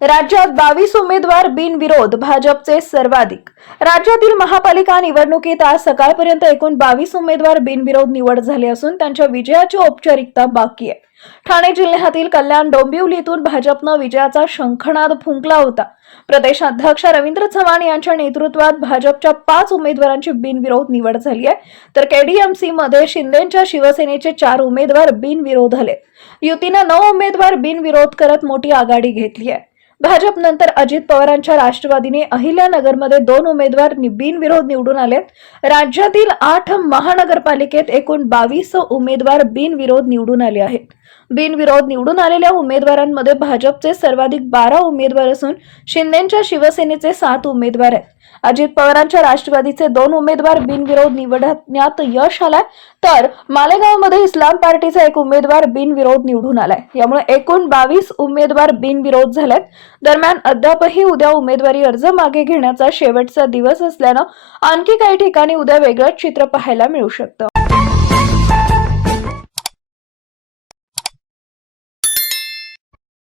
राज्यात बावीस उमेदवार बिनविरोध भाजपचे सर्वाधिक. राज्यातील महापालिका निवडणुकीत आज सकाळपर्यंत एकूण बावीस उमेदवार बिनविरोध निवड झाले असून त्यांच्या विजयाची औपचारिकता बाकी आहे. ठाणे जिल्ह्यातील कल्याण डोंबिवलीतून भाजपनं विजयाचा शंखनाद फुंकला होता. प्रदेशाध्यक्ष रवींद्र चव्हाण यांच्या नेतृत्वात भाजपच्या पाच उमेदवारांची बिनविरोध निवड झाली आहे. तर केडीएमसी मध्ये शिंदेच्या शिवसेनेचे चार उमेदवार बिनविरोध आले. युतीनं नऊ उमेदवार बिनविरोध करत मोठी आघाडी घेतली आहे. भाजपनंतर अजित पवारांच्या राष्ट्रवादीने अहिल्यानगरमध्ये दोन उमेदवार बिनविरोध निवडून आलेत. राज्यातील आठ महानगरपालिकेत एकूण बावीस उमेदवार बिनविरोध निवडून आले आहेत. बिनविरोध निवडून आलेल्या उमेदवारांमध्ये भाजपचे सर्वाधिक बारा उमेदवार असून शिंदेच्या शिवसेनेचे सात उमेदवार आहेत. अजित पवारांच्या राष्ट्रवादीचे दोन उमेदवार बिनविरोध निवडण्यात यश आलाय. तर मालेगावमध्ये इस्लाम पार्टीचा एक उमेदवार बिनविरोध निवडून आलाय. यामुळे एकूण बावीस उमेदवार बिनविरोध झालेत. दरम्यान अद्यापही उद्या उमेदवारी अर्ज मागे घेण्याचा शेवटचा दिवस असल्यानं आणखी काही ठिकाणी उद्या वेगळंच चित्र पाहायला मिळू शकतं.